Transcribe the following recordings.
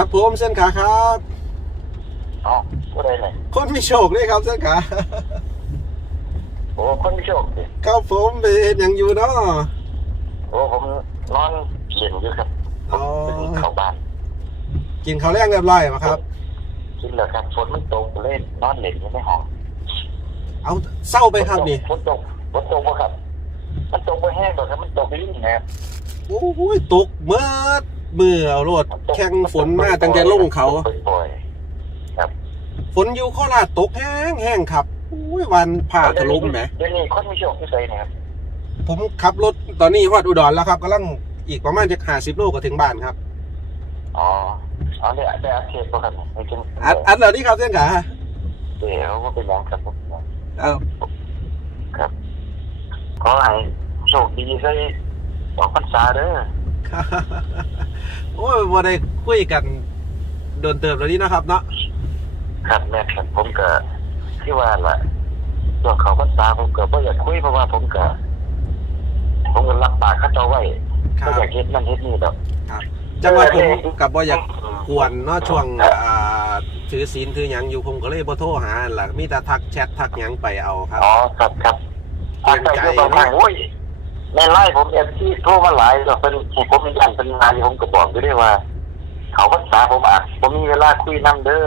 ครับผมเส้นขาครับอ๋อผู้ใดเลยคนมีโชคเลยครับเส้นขาโอ้คนไม่โชคดิครับผมไปเห็นอย่างอยู่เนาะโอ้ผมนอนเล่นอยู่ครับอ๋อเป็นเข้าบ้าน กินข้าวแรงเรียบร้อยไหมครับกินเลยครับฝนมันตกเลยนอนเล่นอยู่ในห้องเอาเศร้าไปครับนี่ฝนตกฝนตกบ่ครับมันตกบ่แห้งหรอกครับ มันตกไปลิ้นนะครับโอ้ยตกเมื่อ มือเอาโลดมันตกแข่งฝนมาตั้งแต่ลงเขาตกบ่อยฝนอยู่โคราชตกแห้งแห้งครับโอ้ยวันผ่าถล่มไหมเดี๋ยวนี้คนไม่โชคที่ใส่นะครับผมขับรถตอนนี้ฮอดอุดรแล้วครับกำลังอีกประมาณจะห้าสิบโลก็ถึงบ้านครับ อ๋ออ๋อเนี่ยแต่อัดเทปบ่ครับไม่ใช่อัดอัดแล้วนี่ครับเส้นขาเดี๋ยวว่าเป็นหยังครับผมเอาขอให้โชคดีใส่สองพรรษาเด้อ โอ้ยบ่ได้คุยกันโดนเติมแล้วนี่นะครับ เนาะครับแม่ครับผมก็ที่ว่าล่ะตัวเขาพรรษาผมก็บ่อยากคุยเพราะว่าผมก็ผมก็รับปากเขาเจ้าไว้คก็รับอยากเฮ็ดนั่นเฮ็ดนี่ดอกจังหวะผมกับบ่อยากกวนเนาะช่วงอ่าถือศีลถือหยังอยู่ผมก็เลยบ่โทรหาหั่นล่ะมีแต่ทักแชททักหยังไปเอาครับ อ๋อครับครับทางใจก็บางครั้งโอ้ย ในไล่ผมเอฟที่โทรมาหลายดอกเป็นผมมีอันเป็นงานที่ผมก็บอกอยู่ด้วยว่า เขาพรรษาผมอะผมมีเวลาคุยนํเด้อ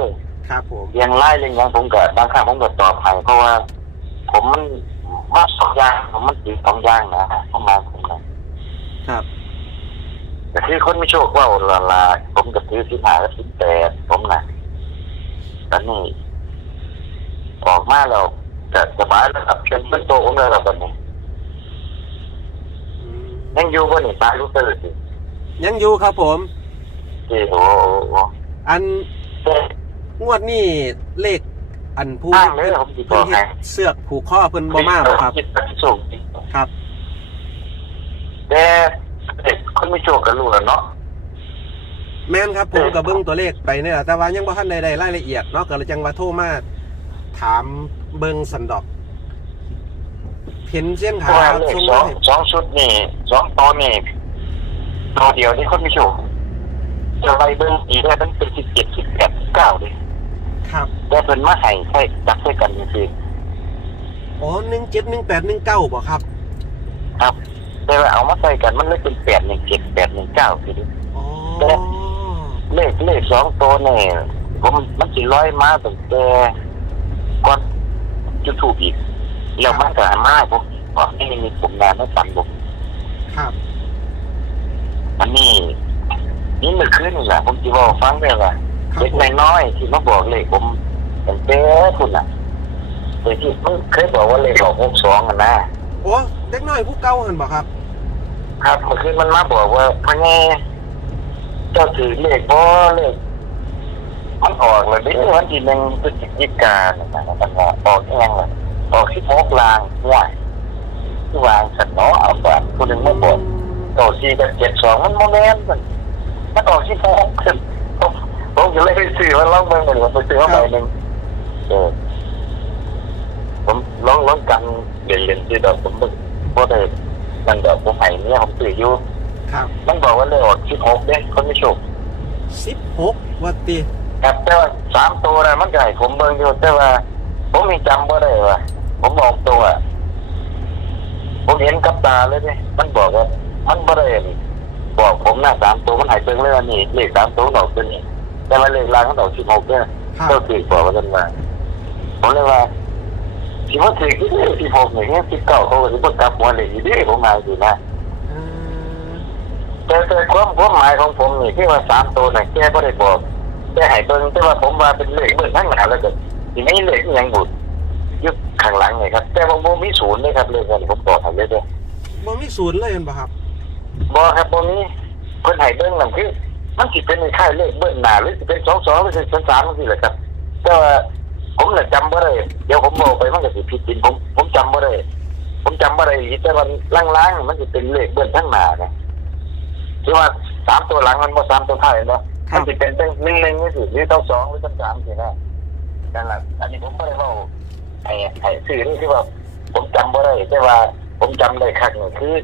ครับผมเรียงไล่เรียงหยังผมก็บางครั้งผมก็ตอบให้เพราะว่า ผมมันมาสองอย่างผมมันติดสองอย่างนะประมาณผมนะครับแต่ที่คนไม่โชคว่าละลาผมก็ถือสิบห้ากับสิบแปดผมนะตอนนี้ออกมาแล้วจะสบายแล้วครับเป็นเป็นตัวผมเลยครับตอนนี้อืม ยังอยู่บนนี่ตายรู้เตอร์สิยังอยู่ครับผมเจ้โอ้โหอันเจ้งวดนี้เลขอันผู้อ้างเลยผมสิบเพิ่อนกเฮ็ให้ดเสือกผูกข้อเพิ่นบ่มาบ่ครับ คิดว่าสูงครับ แต่เด็กคนไม่โชคกันรู้แล้วเนาะ แม่นครับผมก็เบิ่งตัวเลขไปนี่แหละแต่ว่ายังบ่ทันได้ได้รายละเอียดเนาะก็เลยจังว่าโทรมาถามเบิ่งสันดอก เห็นเส้นเพขาราะว่าเลขส่งสอมางให้สองชุดนี่สองตัวนี่ตัวเดียวที่คนไม่โชคจะไปเบิ่งอีกแล้วมันเป็นสิบเจ็ดสิบแปดสิบเก้าเลยครับแต่เพิ่นมาให้ใช่จับใส่กันจริงอ๋อ171819บ่ครับๆครับ แต่ว่าเอามาใส่กันมันเลยเป็นแปดหนึ่งเจ็ดแปดหนึ่งเก้าทีนี้ อ๋อเลขเลขสองตัวเนี่ยผมมันสิร้อยมาตั้งแต่ก่อนจุดถูกอีก แล้วมันก็มาผมก่อนที่มีผมงานให้ตันผมครับมันนี่นี่เมื่อคืนนี่แหละผมจะบอกฟังได้ว่าครับเด็กผมน้อยๆที่มาบอกเลขผมตั้งแต่คุณอะเด็กที่มันเคยบอกว่าเลขออกหกสองกันนะโอ้เด็กน้อยผู้เก่าหั่นบ่ครับ ครับเมื่อคืนมันมาบอกว่าพ่อแง่เจ้าถือเลขบ่เลขมันออกเลยเดิวันที่หนึ่งพฤศจิกายนนะมันออกออกเองเลย ออกที่พกลางห่วยที่วางสันเนาะเอาแบบคนหนึ่งมาบอกโตสี่กับเจ็ดสองมันโมเมนต์มันมันออกที่พกขึ้นผมผมจะเลยไปซื้อมันลองเบิ่งเลยผมไปซื้อมาใบหนึ่งเออผมลองลองกันเรียนเรียนซื้อดอกผมเบิ่งเพราะได้มันดอกผมให้เนี่ยผมซื้ออยู่ครับมันบอกว่าเลยออกที่หกเด้คนไม่โชค16ว่าติครับแต่ว่าสามตัวนะมันใหญ่ผมเบิ่งอยู่แต่ว่าผมมีจำบ่ได้ว่า ผมบอกตัวผมเห็นกับตาเลยเนี่ยมันบอกว่ามันบ่ได้บอกผมนะสามตัวมันหายเบิ่งเลยว่านี่เลขสามตัวมันออกตัวนี้แต่ว่าเลขล่างมันออกสิบหกเนี่ยครับก็คือบอกว่ากันว่าผมเลยว่าสิว่าถือที่เลขสิบหกเนี่ยสิบเก้าเขาก็สิบ่กลับหัวเลยอยู่ดีผมมาอยู่นะอืมแต่แต่ความความหมายของผมนี่ที่ว่าสามตัวน่ะแกก็ได้บอกแกให้เบิ่งแต่ว่าผมว่าเป็นเลขเบิ่งทั้งหนาแล้วก็ทีนี้เลขอิหยังบุดอยุค ข้างหลังนี่ครับ แต่ว่าบ่มีศูนย์เลยครับเลขนั้นผมบอกให้เลยเด้อบ่มีศูนย์เลยเห็นบ่ครับบ่ครับบ่มีเพิ่นให้เบิ่งนั่นคือมันสิเป็นคล้ายๆเลขเบิ่งหน้าหรือสิเป็น2 2หรือสิเป็น3จังซี่แหละครับ แต่ว่าผมน่ะจำบ่ได้เดี๋ยวผมบอกไปมันก็สิผิดจริงผมผมจำบ่ได้ผมจำบ่ได้อีกแต่ว่าล่างๆมันสิเป็นเลขเบิ่งทั้งหน้านะคือว่าสามตัวหลังมันบ่สามตัวท้ายเนาะครัมับนสิเป็นตั้งหนึ่งหนึ่งนี่สิหรือต้องสองหรือต้องสามสินะนั่นแหละอันนี้ผมไม่ได้เล่า ไอ้ไอ้สื่อนี่ที่ว่าผมจำไม่ได้แต่ว่า ผมจำได้ครั้งหนึ่งคือ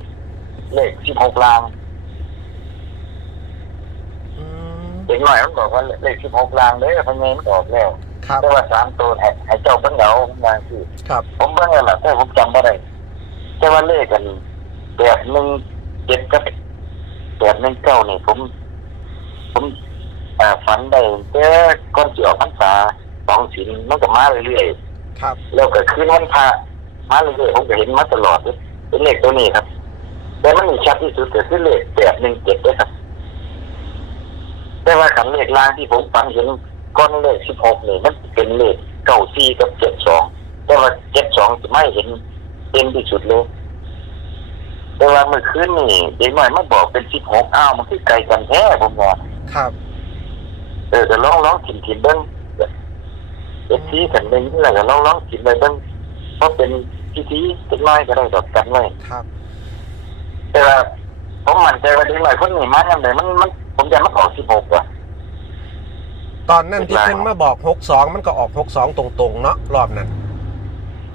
เลขสิบหกลางอืมเด็กหน่อยมันบอกว่าเลขสิบหกลางเลยพะไงมันออกแล้วครับแต่ว่าสามตัวให้ให้เจ้าเพิ่งเหงามาสิครับผมเบิ่งแล้วล่ะแต่ผมจำบ่ได้แต่ว่าเลขกันแบบหนึ่งเจ็ดกับแบบหนึ่งเก้านี่ผม ผมอ่าฝันได้แต่ก่อนสิออกพรรษาสองศีลมันก็มาเรื่อยๆ ครับ แล้วก็คืนวันพระมาเรื่อยๆผมก็เห็นมาตลอดเลยเป็นเลขตัวนี้ครับ แต่มันมีชัดที่สุดก็คือเลขแปดหนึ่งเจ็ดด้วยครับ แต่ว่าขันเลขล่างที่ผมฟังเห็นก้อนเลขสิบหกนี่มันเป็นเลขเก้าสี่กับเจ็ดสองแต่ว่าเจ็ดสองจะไม่เห็นเต็มที่สุดเลยแต่ว่าเมื่อคืนนี่เด็กหน่อยมาบอกเป็นสิบหกอ้าวมันคือไกลกันแท้ผมว่าครับ เออก็ลองลองกินกินเบิ้ง เอฟซีกันเบิ้งนี่แหละก็ลองลองกินไปเบิ้งเพราะเป็นพิธีเป็นน้อยก็ได้ดอกกันเลยครับ แต่ว่าผมมั่นใจว่าเด็กหน่อยคนนี้มาอย่างไรมันมันผมจะมาออกสิบหกว่ะ ตอนนั้นที่เพิ่นมาบอกหกสองมันก็ออกหกสองตรงๆเนาะรอบนั้น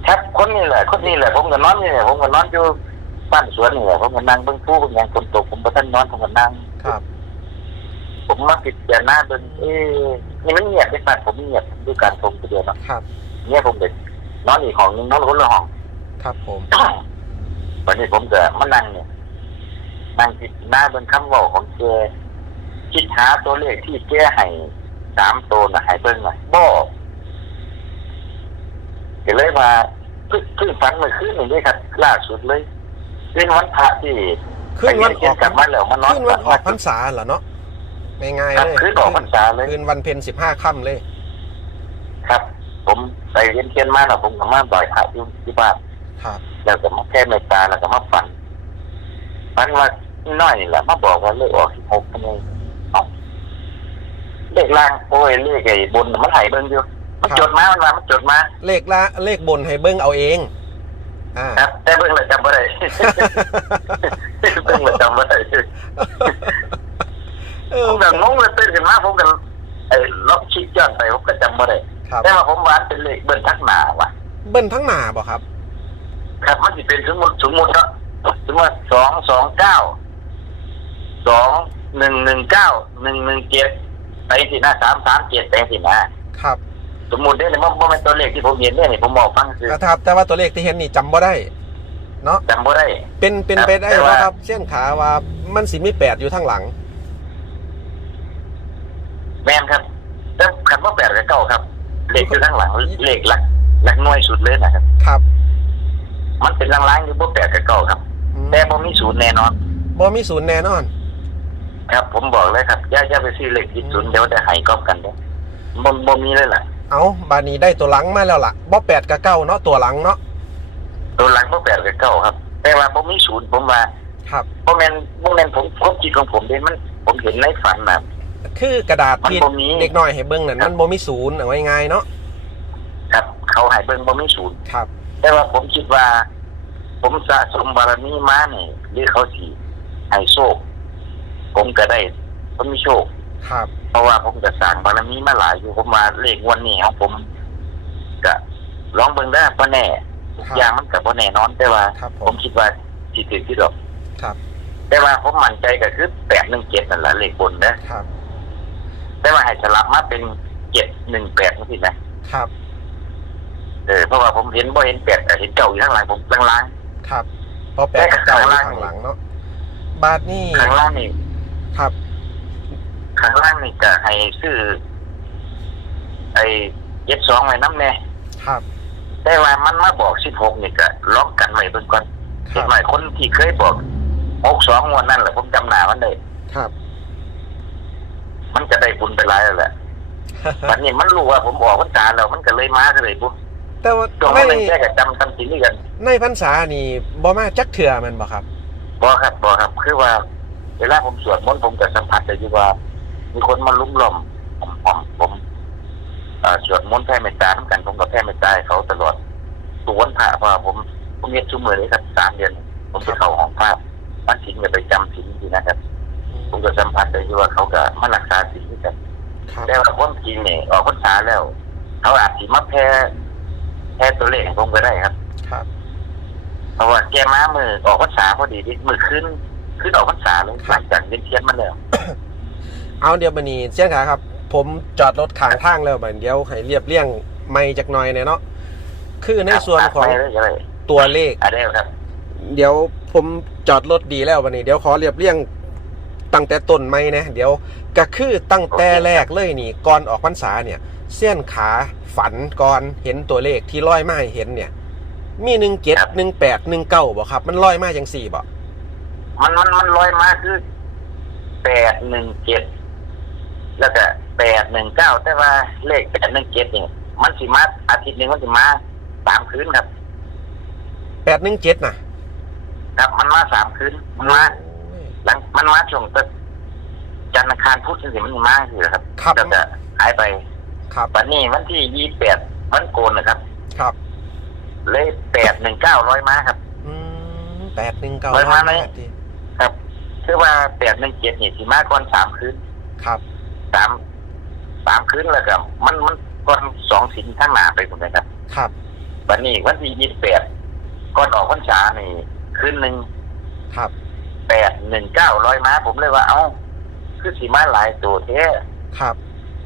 ครับคนนี้แหละ คนนี้แหละผมก็นอนนี่แหละผมก็นอนอยู่บ้านสวนนี่แหละผมก็นั่งเบิ้งผู้ผมยังคนตกผมก็ท่านนอนผมก็นั่งครับ ผมมาปิดแกหน้าเบิ้งเอ๊ะนี่มันเงียบไปปัดผมเงียบด้วยการทงทีเดียวเนาะครับเงียบผมเด็กนอนอีกห้องนึงนอนคนละห้องครับผมวันนี้ผมก็มานั่งเนี่ยนั่งคิดหน้าบนคำเว่าของแกคิดหาตัวเลขที่แกให้สามตัวน่ะให้เบิ่งหน่อยบ่ก็เลยมาเพิ่งเพิ่งฝันเมื่อคืนนี่เลยครับล่าสุดเลยเป็นวันพระที่ขึ้นวันไปอเรียอกกลับมาแล้วมานอนขึ้นวันออกพรรษาเหรอเนาะ ง่ายๆครับเลยคืนออกพรรษาเลย คืนวันเพ็ญสิบห้าค่ำเลย ครับ ผมไปเรียนเทียนมาแล้วผมก็มาบ่อยพระอยู่ที่บ้านครับ แล้วก็มาแค่เมตตาแล้วก็มาฝันฝันว่าน้อยนี่แหละมาบอกว่าเลขออกสิบหกทำไมเอ้าเลขล่างโอ้ยเลขไอ้บนมันไหายเบิ่งอยู่มันจดมามันมามันจดมาเลขละเลขบนให้เบิ้งเอาเอง อ่า ครับ แต่เบิ่งแล้วจำไม่ได้ เบิ่งแล้วจำไม่ได้ เออผมแบบงงเลยตื่นขึ้นมาผมก็ไอ้ล็อกชิดย้อนไปผมก็จำไม่ได้ครับ แต่ว่าผมวาดเป็นเลขเบิ่งทักหนาว่ะ เบิ้ลทั้งหนาบ่ครับ ครับมันจะเป็นสมมติสมมติเนาะสมมติสองสองเก้าสองหนึ่งหนึ่งเก้าหนึ่งหนึ่งเจ็ดไปสินะสามสามเจ็ดไปสินะครับสมมติได้เลยมันมันเป็นตัวเลขที่ผมเห็นเนี่ยผมบอกฟังคือครับ แต่ว่าตัวเลขที่เห็นนี่จำบ่ได้ เนาะจำไม่ได้ เป็นเป็นครับไปได้แต่ว่าว่าครับเส้นขาว่ามันสิมีแปดอยู่ทั้งหลัง แม่นครับแต่คันว่าแปดกับเก้าครับเลขอยู่ข้างหลังเลขหลักหลักหน่วยสุดเลยนะครับ ครับ มันเป็นล่างๆอยู่พวกแปดกับเก้าครับ อืมแต่ผมมีศูนย์แน่นอน บ่มีศูนย์แน่นอน ครับ ผมบอกเลยครับอย่าอย่าไปซื้อเลขที่ศูนย์เดี๋ยวได้หายก๊อปกันเด้อบ่บ่มีเลยล่ะ เอาบานี้ได้ตัวหลังมาแล้วล่ะบ่แปดกับเก้าเนาะตัวหลังเนาะตัวหลังพวกแปดกับเก้าครับ แต่ว่าผมมีศูนย์ผมว่า ครับโมเมนโมเมนผมความคิดของผมเด่นมัน ผมเห็นในฝันนะ คือกระดาษมันที่บ่มี เด็กน้อยให้เบิ้งนั่นครับมันบ่มีศูนย์เอาง่ายๆเนาะครับ เขาใหายเบิ่งบ่มีศูนย์ครับ แต่ว่าผมคิดว่า ผมสะสมบารมีมาเนี่ยหรือเขาสีให้โชค ผมก็ได้ผมมีโชค ครับ เพราะว่าผมก็สั่งบารมีมาหลายอยู่ผมมาเลขงวันนี้ของผมก็ลองเบิ่งได้บ่แน่ทุกครับอย่างมันก็บ่แน่นอนแต่ว่า ครับผผมม คิดว่าสิถึงที่ดอกครับ แต่ว่าผมมั่นใจก็คือแปดหนึ่งเจ็ดนั่นแหละเลขบนนะครับ แต่ว่าให้สลับมาเป็นเจ็ดหนึ่งแปดนี่สินะครับ เออเพราะว่าผมเห็นบ่เห็นแปดแต่เห็นเก่าอยู่ข้างหลังผมล่าง ครับเพอแปดกับเก้าอยู่ข้างล่างข้างหลังเนาะบาทนี่ๆข้างล่างนี่ครับ ข้างล่างนี่ก็ให้ซื้อไอ้เจ็ดสองไว้น้ำแน่ครับ แต่ว่ามันมาบอกสิบหกนี่ก็ล็อกกันไว้เบิ่งก่อนคเด็รักบหน่อยคนที่เคยบอกหกสองวันนั่นแหละผมจำหนามันได้ครับ มันจะได้บุญไปหลายแล้วแหละวันนี้มันรู้ว่าผมบอกพรรษาแล้วมันก็เลยมาก็เลยบุญแต่ว่าตัวในมันแค่กับจำจำสินนี่กันในพรรษานี่บ่มาจักเถื่อแมันบ่ครับบอกครับบอกครับ คือว่า เวลาผมสวดมนต์ผมก็สัมผัสได้อยู่ว่า มีคนมาลุ้มล้อมผมผมผมเอ่อสวดมนต์แผ่เมตตาทั้งกันผมก็แผ่เมตตาให้เขาตลอดตัวนพระเพราะว่าผมผมเรียนชั่วโมงเลยครับสามเดือนผมไปเข้าห้องพระมันสินก็ไปจำสินอยู่นะครับ ผมก็สัมผัสได้อยู่ว่าเขาก็มารักษาสินด้วยกันครับแต่ว่าความจริงเนี่ยออกพรรษาแล้ว เขาอาจสิมาแพ้แพ้ตัวเลขให้ผมก็ได้ครับ ครับเพราะว่าแกมามือออกพรรษาพอดีที่มือขึ้นขึ้นออกพรรษาเลยหลังจากเรียนเทียนมาแล้วเอาเดี๋ยวบันนี้เช่นขาครับ ผมจอดรถขางทางแล้วบัดเดี๋ยวให้เรียบเรียงไม่จากหน่อยเนี่ยเนาะคือในส่วนของไปเลยอะไรตัวเลขอะไรครับ เดี๋ยวผมจอดรถดีแล้ววันนี้ เดี๋ยวขอเรียบเรียง ตั้งแต่ต้นไม่นะเดี๋ยวก็คือตั้งแต่แรกเลยนี่ก่อนออกพรรษาเนี่ย เส้นขาฝันก่อนเห็นตัวเลขที่ลอยมาให้เห็นเนี่ย มีหนึ่งเจ็ดหนึ่งแปดหนึ่งเก้าบอกครับ มันลอยมาอย่างสี่บอกมันมันมันลอยมาคือแปดหนึ่งเจ็ดแล้วก็แปดหนึ่งเก้าแต่ว่าเลขแปดหนึ่งเจ็ดนี่มันสิมาอาทิตย์หนึ่งมันสิมาสามคืนครับแปดหนึ่งเจ็ดนะครับมันมาสามคืนมันมา หลังมันมาช่วงตึกจันทร์อังคารพุธสิมันมาคือครับครับแล้วก็หายไปครับ วันนี้วันที่ยี่แปดวันโกนนะครับ ครับ เลขแปดหนึ่งเก้าร้อยมาครับแปดหนึ่งเก้าลอยมาไหมครับคือว่าแปดหนึ่งเจ็ดนี่สิมาก่อนสามคืนครับ สามสามคืนแล้วก็มันมันก่อนสองสินข้างหน้าไปผมเลยครับครับ วันนี้วันที่ยี่สิบแปดก่อนออกพรรษานี่คืนหนึ่งครับ แปดหนึ่งเก้าร้อยม้าผมเลยว่าเอ้าคือสีมาหลายตัวเท่ครับ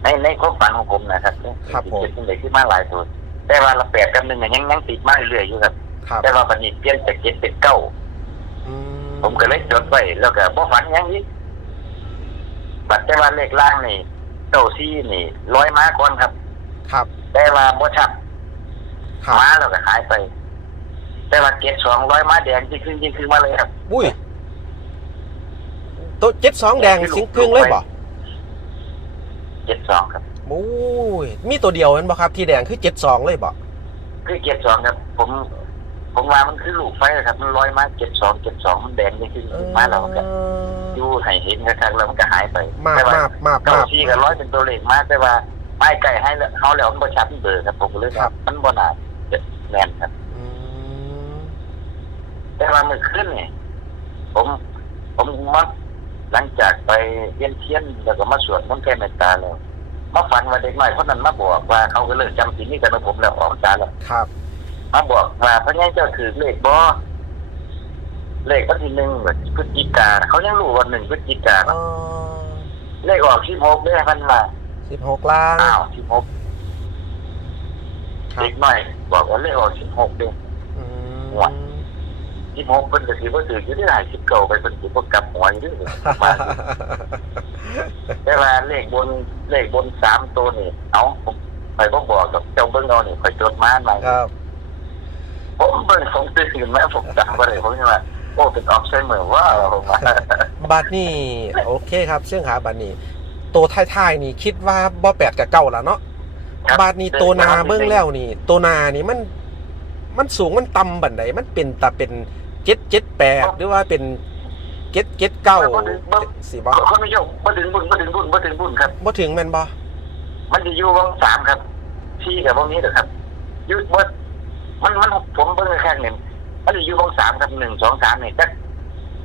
ในในความฝันของผมนะครับครับผมเป็นเลยที่มาหลายตัวแต่ว่าเราแปดกับหนึ่งอะยังยังติดมาเรื่อยๆอยู่ครับครับ แต่ว่าวันนี้เปลี่ยนจากเจ็ดเป็นเก้าอืผมก็เลยจดไว้แล้วก็บ่ฝันหยังนี้บัตรแต่ว่าเลขล่างนี่เก้าซี่นี่ร้อยม้าก่อนครับ ครับ แต่ว่าบ่ชับครับม้าเราก็หายไป แต่ว่าเก็ดสองร้อยม้าแดงจริงขึ้นจริงขึ้นมาเลยครับ อุ้ย ตัวเจ็ดสองแดงสิงครึ่งเลยบ่เจ็ดสองครับโอ้ยมีตัวเดียวเห็นบ่ครับ ที่แดงคือเจ็ดสองเลยบ่คือเก็ดสองครับ ผมผมว่ามันคือลูกไฟครับ มันลอยมาเจ็ดสองเจ็ดสองมันแดงจริงขึ้นมาแล้วมันก็อยู่ให้เห็นครับแล้วมันก็หายไปมากแต่ว่มากมากเก้ามากซี่กับร้อยเป็นตัวเลขมากแต่ว่าไม่ไก่ให้แล้วเขาแล้วมันบ่ชัดเบอร์ครับผมก็เลยครับ มันบ่น่าจะแน่นครับอืมแต่ว่าเมื่อคืนนี่ผมผมมา หลังจากไปเยี่ยนเทียนแล้วก็มาสวดมนต์แผ่เมตตาแล้วมาฝันว่าเด็กน้อยคนนั้นมาบอกว่าเขาก็เลิกจำศีลนี่กันกับผมแล้วออกพรรษาแล้วครับ มาบอกว่าพระไงเจ้าถือเลขบ่เลขวันที่หนึ่งพฤศจิกาเขายังรู้ว่าหนึ่งพฤศจิกาอ๋อเลขออกที่หกเนี่ยพันมาสิบหกล้านอ้าวที่หกครัเด็บกน้อยบอกว่าเลขออกที่หกเด้อืมหว ยที่หกเพิ่นก็สิบ่ถืออยู่ได้หลายสิบเก่าไปเพิ่นสิบ่กลับหัวอยู่เด้อมาแต่ว่าเลขบนเลขบนสามตัวนี่เอาผมไปบ่บอกกับเจ้าเบิ่งเอานี่ข่อยจดมาใหม่ครับผมเบิ่งผมตื่นขึ้นมาผมจำบ่ได้ผมยังว่าโอ้เป็นออกไซเมอร์ว่าผมว่าบัตรนี่โอเคครับเชื่องขาบัตรนี่ตัวท้ายๆนี่คิดว่าบ่แปดกับเก้าแล้วเนาะครับบาทนี่ตัวนาเบื้องแล้วนี่ ตัวนานี่มัน มันสูงมันต่ำบันไดมันเป็นแต่เป็น เจ็ดเจ็ดแปดหรือว่าเป็นเจ็ดเจ็ดเก้าสี่บ่คนไม่ยกบ่ถึงบุญบ่ถึงบุญบ่ถึงบุญครับบ่ถึงแม่นบ่มันจะอยู่วงสามครับที่กับวงนี้เด้อครับอยู่บ่มันมันผมเบิ่งแค่หนึ่งมันจะอยู่วงสามครับหนึ่งสองสามนี่จัก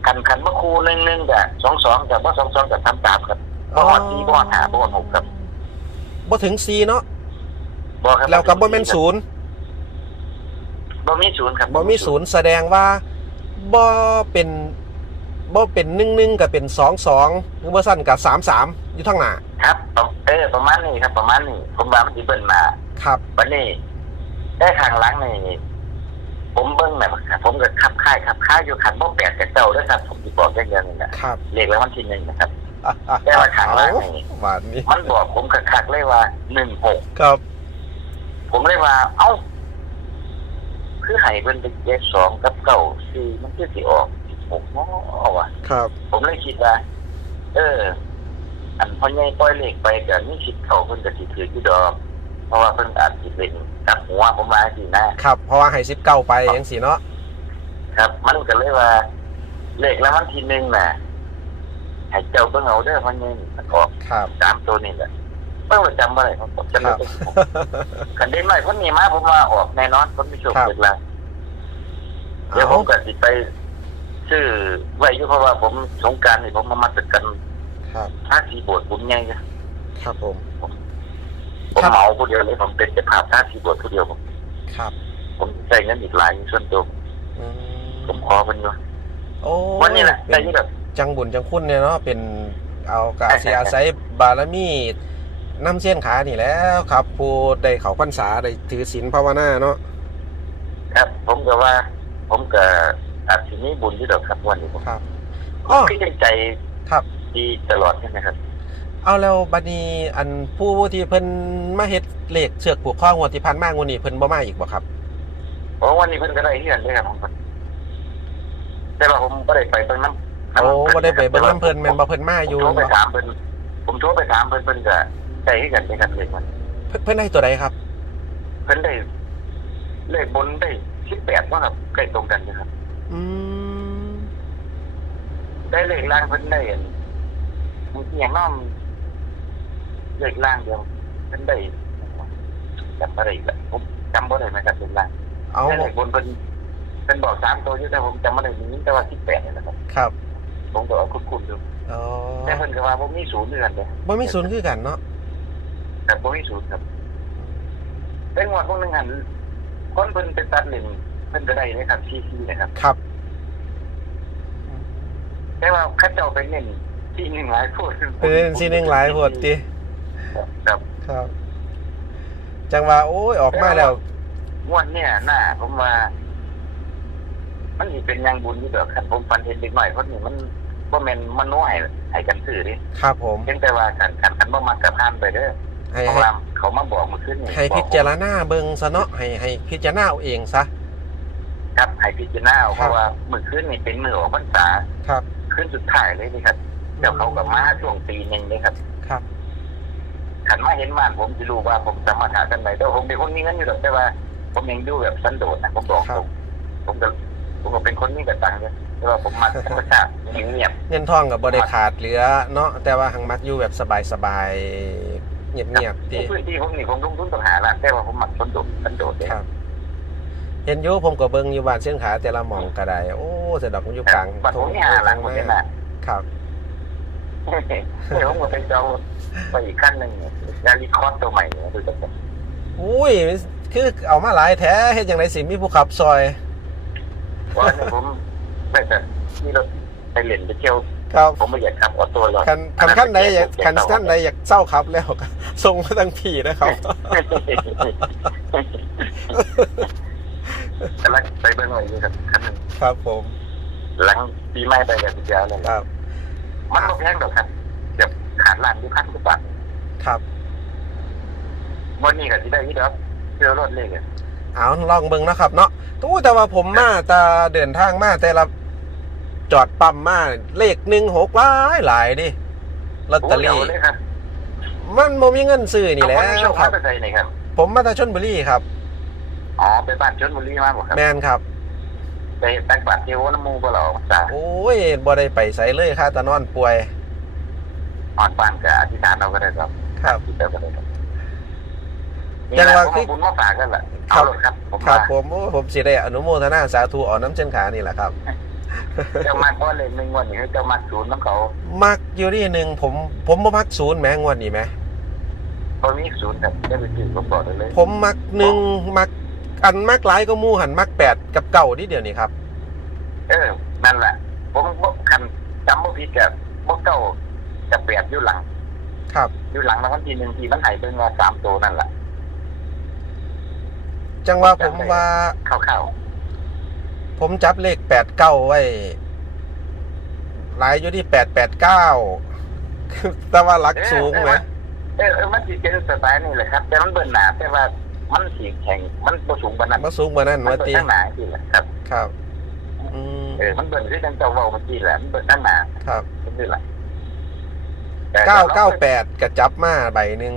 คันคันบ่คูหนึ่งหนึ่งกับสองสองกับบ่สองสองกับสามสามครับบ่ฮอดสี่บ่ฮอดห้าบ่ฮอดหกครับบ่ถึงสี่เนาะบ่ครับแล้วก็บ่แม่นศูนย์บ่มีศูนย์ครับบ่มีศูนย์แสดงว่า บ่เป็นบ่เป็นหนึ่งหนึ่งกับเป็นสองสองหรือว่าสั้นกับสามสามอยู่ทางหน้าครับเออประมาณนี้ครับประมาณนี้ผมว่ามันสิเบิ่นมาครับวันนี้ได้ข้างหลังนี่ผมเบิ้งแบบผมก็ขับค่ายขับค่ายอยู่ขันบ่แปดกับเจ้าด้วยครับผมที่บอกอย่างเดียวนี่แหละครับเรียกแล้ววันที่หนึ่งนะครับอะอะแต่ว่าข้างล่างนี่หวานนี่มันบอกผมคักๆเลยว่าหนึ่งหกครับ ผมเลยว่า เอ้า คือไห้เพิ่นเป็นเจ็ดสองกับเก้าสี่มันคือสิออกหกเนาะว่ะครับ ผมเลยคิดว่า เออ อันพ่อใหญ่ปล่อยเลขไปก็มีคิดเข้าเพิ่นก็สิถืออยู่ดอก เพราะว่าเพิ่นอาจสิเป็นกับหัวผมมาสินะครับ เพราะว่าให้สิบเก้าไปยังสีเนาะครับ มันก็เลยว่า เลขแล้ววันที่หนึ่งน่ะให้เจ้าเบิ่งเอาเด้อพ่อใหญ่นี่มันออกครับ สามตัวนี่แหละ เพิ่งประจำบ่ได้ครับผมจำได้แต่คันเด็กน้อยคนนี้มาผมว่าออกแน่นอนคนไม่โชคครับ เกิดแล้วเดี๋ยวผมก็สิไปซื้อไว้อยู่เพราะว่าผมสงกรารนี่ผมมามาตึกกันครับ ท่าสีโบสถ์บุญใหญ่จ้ะครับผม ผมครับ เหมาผู้เดียวเลยผมเป็นเจ้าภาพท่าสีโบสถ์ผู้เดียวผมครับผมใช้เงินอีกหลายส่วนตัวอืผมขอเพิ่นอยู่โอ้วันนี้แหละเป็ได้นที่แบบ จังบุญจังคุณเนี่ยเนาะเป็นเอากาเสียอาศัยบารมี น้ำเส้นขานี่แหล้วครับผู้ได้เขาพรรษาได้ถือศีลภาวนาเนาะครับ ผมก็ว่า ผมก็อาจสิมีบุญที่ดอกครับวันนี้ผมครับอ๋อคือจังใจครับดีตลอดใช่ไหมครับ เอาแล้วบัดนี้อันผู้ที่เพิ่นมาเฮ็ดเลขเชือกผูกข้องวดที่ผ่านมางวดนี้เพิ่นบ่มาอีกบ่ครับเพราะวันนี้เพิ่นก็ได้เฮือนด้วยครับผมแต่ว่าผมก็ได้ไปเบิ่งน้ำโอ้บ่ได้ไปเบิ่งน้ำเพิ่นแม่นบ่เพิ่นมาอยู่ผมโทรไปถามเพิ่นผมโทรไปถามเพิ่นเพิ่นก็ ใจให้กันในกันเลยมันเพิ่นเพิ่นได้ตัวใดครับ เพิ่นได้เลขบนได้สิบแปดว่าครับใกล้ตรงกันนะครับ อืมได้เลขล่างเพิ่นได้อันมันเอียงน้อมเลขล่างเดียวเพิ่นได้จำอะไรอีกละผมจำบ่ได้ไหมครับเลขล่างเอาได้เลขบนเพิ่นเพิ่นบอกสามตัวอยู่แต่ผมจำบ่ได้นี้แต่ว่าสิบแปดนี่นะครับ ครับผมก็เอาคุ้นๆดูอ๋อแต่เพิ่นก็ว่าผมมีศูนย์เดือนเลยบ่มีศูนย์คือกันเนาะ แต่ผมมีศูนย์ครับเป็นงวดพวกนึงหันคนเพิ่นไปตัดเล่นเพิ่นก็ได้นะครับซีซีนะครับ ครับ แต่ว่าเข้าเจ้าไปเน้นที่หนึ่งหลายโพดเออสิหนึ่งหลายโพดติครับ ครับ จังว่าโอ้ยออกมาแล้ว งวดเนี่ยหน้าผมว่า มันสิเป็นอยังบุญที่เด้อคันผมฟันเห็นเด็กหน่อยคนนี้มันบ่แม่นมันน้อยให้กันซื้อดิครับผม เพียงแต่ว่าคันคันคันบ่มักกับผ่านไปเด้อ ให้เพราะให้ว่าเขามาบอกเมื่อคืนนี่ให้บอกพิจารณาเบิ่งซะเนาะให้ให้พิจารณาเอาเองซะ ครับให้พิจารณาเอาครับเพราะว่าเมื่อคืนนี่เป็นมื้อออกพรรษาครับคืนสุดท้ายเลยนี่ครับเดี๋ยวเขาก็มาช่วงตีหนึงเลยครับครับ ขันมาเห็นบ้านผมจะรู้ว่าผมสามารถหากันไหนแต่ว่าผมเป็นคนมีเงินอยู่หรอกแต่ว่า ผมยังดูแบบสันโดษนะผมบอกครับผมผมก็ผมก็เป็นคนมีกระตังเนี่ยแต่ว่าผมมักธรรมชาติเงียบเงินทองกับบริขาดเหลือเนาะแต่ว่าหังมักอยู่แบบสบายๆ เงียบๆๆในที่พื้นที่ผมนี่ผมลงทุนต้องหาละแต่ว่าผมมักสันโดษสันโดษเลยครับเห็นอยู่ผมก็เบิ่งอยู่บ้านเส้นขาแต่ละหม่องก็ได้โอ้เสยดอกมันอยู่กลางบัดผมนี่หาหลังหมดเลยน่ะครับเดี๋ยวผมก็ไปจองไปอีกขั้นหนึ่งยาลีคอร์สตัวใหม่เนี่ยดูจังอุ้ยคือเอามาหลายแท้เฮ็ดจังไดสิมีผู้ขับซอยว่าเนี่ยผมไปแต่ที่รถไปเล่นไปเที่ยวครับผมไม่อยากขับออโต้หรอกคันคันขั้นใดอยากคันขั้นใดอยากเศร้าครับแล้วก็ ส่งมาทางพี่นะครับแต่ละไปเบิ่งไว้อยู่ครับคันหนึ่งครับผมหลังปีใหม่ไปกับพี่ยาเลยครับ มันก็แพงดอกครับเดี๋ยวขาดล้านที่พันกว่าบาทครับวันนี้ก็ที่ได้ที่ครับเจอรถเลยเนี่ยเอาลองเบิ่งนะครับ เนาะตู้แต่ว่าผมมาแตาเดินทางมาแต่ละจอดปั๊มมาเลขหนึ่งหกหลายหลายดิลอตเตอโอ้รี่ มันบ่มีเงินซื้อนี่แหละเอาคนที่โชคครัมาบไปใส่ไหนครับ ผมมาจากชนบุรีครับ อ๋อไปบ้านชนบุรีมาบ่ครับ แมนครับ ไปตั้งบาทเที่ยวน้ำมูบ่เหรอจ้าโอ้ยบ่ได้ไปใส่เลยค่ะตานอนป่วย อ่อนบ้านกับอธิษฐานเราก็ได้ครับครับ ที่เติมก็ได้ครับจันี่งแหหวะละผมคือเอาบุญมาฝากกันแหละครัเอาบเลยครับ ผมครับมาผมโอ้ผมสิได้อนุโมทนาสาธุอ่อนน้ำเช่นขานี่แหละครับ เจ้ามาเพราะเลยหนึ่งวันนี้เจ้ามาศูนย์น้ำเขามักอยู่ที่หนึ่งผมผมบ่มักศูนย์แหมงวดนี้แหม ตอนนี้ศูนย์ครับได้ไปซื้อผมบอกได้เลยผมมักหนึ่งมักอันมักหลายก็หมู่หันมักแปดกับเก่านี่เดียวนี้ครับ เออ นั่นแหละ ผมบอกคันจำบ่ผิดกับบ่เก้าจะเปียดอยู่หลัง ครับ อยู่หลังรางวัลที่หนึ่งที่มันใหายไปงอสามตัวนั่นแหละจังว่าผมว่าเข้าผมจับเลขแปดเก้าไว้หลายอยู่ที่แปดแปดเก้าแต่ว่าหลักสูงไหมเออเออมันสิเป็นสไตล์นี่แหละครับ แต่มันเบิ่นหนาแต่ว่ามันสีแข็งมันบ่สูงปานนั้นมาสูงกว่านั้นมันมาเบิ่นตีทั้งหนาที่แหละครับครับ อืมเออมันเบิ่นที่ตั้งเจ้าเว้าเมื่อกี้แหละมันเบิ่นทั้งหนาครับเป็นนี่แหละแต่เก้าเก้าแปดกระจับมาใบหนึ่ง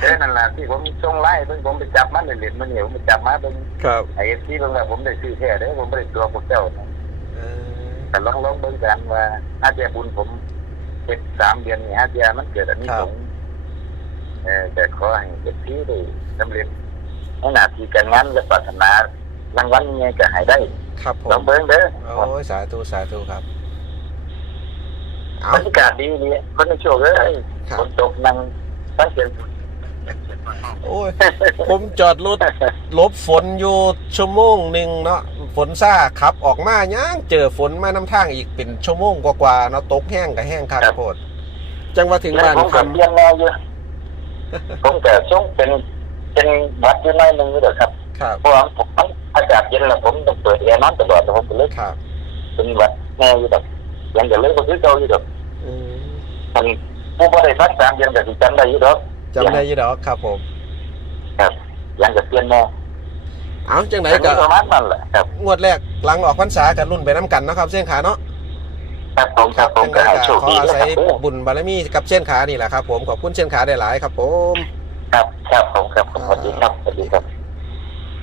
เออนั่นแหละที่ผมส่งไล่เพิ่นผมไปจับมันเหรียญมันเหนียวผมไปจับมาเพิ่นครับไอ้ที่เพิ่นว่าผมได้ซื้อแท้เด้อผมบ่ได้ตัวพวกเจ้านะเออแต่ลองลองเบิ่งกันว่าอาเจียบุญผม เป็นสามเดือนนี่อาเจียมันเกิดอันนี้สงส์เออแต่ขอให้เด็กที่ได้สำเร็จในหน้าที่การงานและปรารถนารางวัลยังไงก็ให้ได้ครับผลองมเบิ่งเด้อโอ้ยสาธุสาธุครับเอา บรรยากาศดีดีคนในโชคเอ้ยครัฝบนตกนั่งตั้งเสียง โอ้ย ผมจอดรถหลบฝนอยู่ชั่วโมงหนึ่งเนาะฝนซ่าขับออกมาย่างเจอฝนมาน้ำทางอีกเป็นชั่วโมงกว่าๆเนาะตกแห้งกับแห้งคักครับโพดจังว่าถึงแล้วบ้านผมคก็เปลี่ยนแนวอยู่ผมแต่ช่วงเป็นเป็นวัดอยู่หน้อยหนึงนี่แหละครับำครับเพราะว่าผมมันอากาศเย็นแล้วผมต้องเปิดแอร์นอนตลอดแล้วผมก็เลยครับเป็นวัดแนวอยู่แบบยังจะเลยก็คือเก่าอยู่แบบอืมมันผู้บริษัทสามเดือนก็สิจำได้อยู่ดอก จำได้อยี่ดอกครับผม ครับยังจะเปลี่ยนแนวเอาจังไหนแต่ก็ประมาณนั้นแหละครับงวดแรกหลังออกพรรษากับรุ่นไปน้ำกันเนาะครับ เส้นขาเนาะครับผมครับผมจัก็งไหนให้ก็โชคขอดีอานะศัคยรับบุญบารมีกับเส้นขานี่แหละครับ ผมขอบคุณเส้นขาได้หลายครับ ผม ครับครับผมครับผมสวัสดีครับสวัสดีครับ